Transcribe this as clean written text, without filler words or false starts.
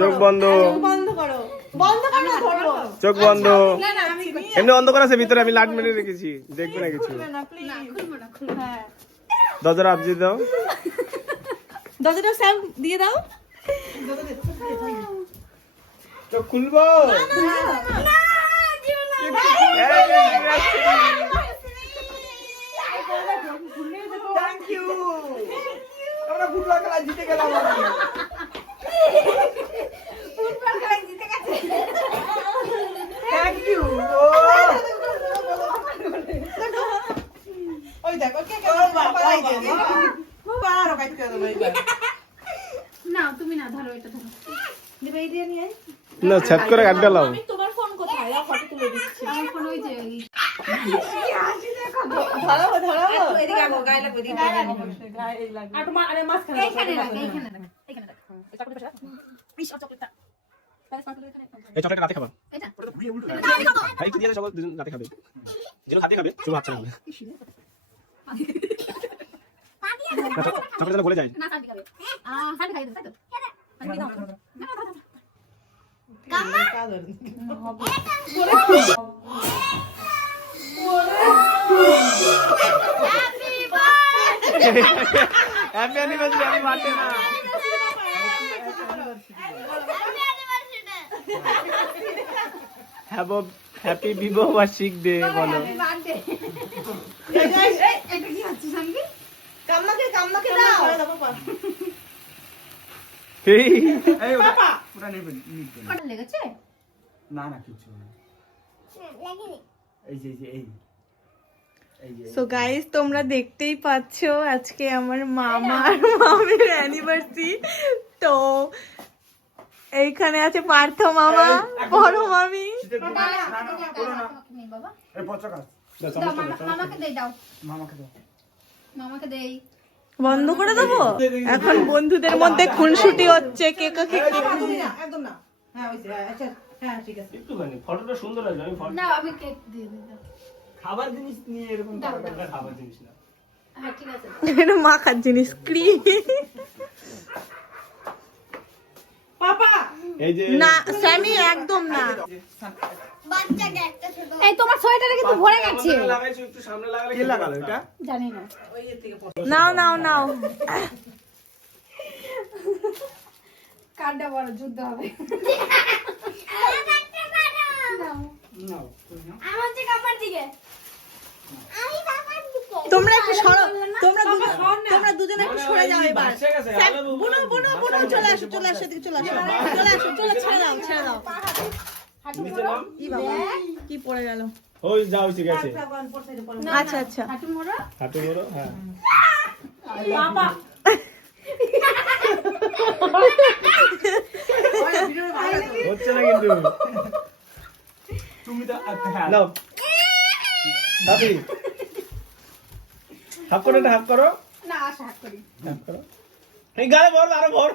চোখ বন্ধ, চোখ বন্ধ। এমনি অন্ধকার আছে ভিতরে, আমি লাইট মেরে রেখেছি, দেখবে না কিছু। দরজাটা আপ দিয়ে দাও, দরজাটা স্যাম দিয়ে দাও। চোখ খুলবো। থ্যাংক ইউ, আমরা ফুটবল খেলা জিতে গেলাম। ফুটবল খেলায় জিতে গেছে। Thank you. ওই দেখো কে কে পালাই দিয়ে দিই, পারো কাটতে দাও ভাই। না তুমি না, ধরো এটা ধরো। দিবে এই দিয়ে নিয়ে। না সেট করে কাট দিলাম। আমি তোমার ফোন কোথায়? দাও, ফটো তুলে দিচ্ছি। আমার ফোন ওই যে ধরো ধরো। এদিকে আনো, গায়ে লাগবে দিতে। গায়ে লাগবে। আর তোমার আরে মাঝখানে এইখানে রাখ, এইখানে রাখ, এইখানে রাখ। ইস, আর চকলেটটা। এই চকলেটটা রাতে খাবা। এটা ভাই একটু দিয়ে দাও, সবাই দুজন রাতে খাবে। যেন হাতে খাবে, শুধু হাতে খাবে। চকলেট যেন গলে যায়। না সাবি খাবে। সাবি খাই দাও, তাই তো? সাবি দাও। না না দাও। হ্যাপি অ্যানিভার্সারি, আমি মারতে না। হ্যাপি বিবাহ বার্ষিক ডে বলো। এটা কি হচ্ছে সঙ্গে? কামনাকে দাও। এই এই ওটা পুরা নেবেন, নিবেন। কটা লেগেছে? না না কিছু না, এই যে এই সো গাইস, তোমরা দেখতেই পাচ্ছো আজকে আমার মামা আর মামির অ্যানিভার্সারি। তো এইখানে আছে পার্থ মামা, বড় মামি। না না পুরো না, নেই বাবা। এই পচকা দাও, মামাকে দেই, দাও। মামাকে দাও। মামাকে দেই। বন্ধ করে দেবো? এখন বন্ধুদের মধ্যে খুনসুটি হচ্ছে, কে কাকে একদম না, হ্যাঁ ওই যে, আচ্ছা হ্যাঁ ঠিক আছে। একটুখানি ফটোটা সুন্দর আছে, আমি ফটো দাও, আমি কেক দিয়ে দিই, দাও। খাবার জিনিস নিয়ে এরকম দাও, করা দাও। খাবার জিনিস না। হ্যাঁ ঠিক আছে। এটা মাখার জিনিস, ক্রিম। পাপা এই যে না স্যামি, একদম না। এই তোমার সোয়েটারে কিন্তু ভরে গেছে। লাগাইছো, একটু সামনে লাগালে কে লাগালো এটা? জানি না। নাও নাও নাও। কার্ডটা বড়, যুদ্ধ হবে। দাও। নাও তুমি নাও। তোমরা একটু সরো, তোমরা দুজনে একটু সরে যাও এবার। স্যাম, বুনো বুনো বুনো, চলে আসো চলে আসো, এদিকে চলে আসো, চলে আসো, চলে ছেড়ে দাও ছেড়ে দাও। নিচে নাম ই বাবা, কি পড়ে গেল? ওই যাও ঠিক আছে। আচ্ছা আচ্ছা। হাঁটু মোড়ো। হাঁটু বড়, হ্যাঁ বাবা। হচ্ছে না কিন্তু। তুমি তো হ্যাঁ নাও দাদি, হাফ করো, এটা হাফ করো, না, আশা হাত করি। হাফ করো। এই গালে ভর, আরো ভর।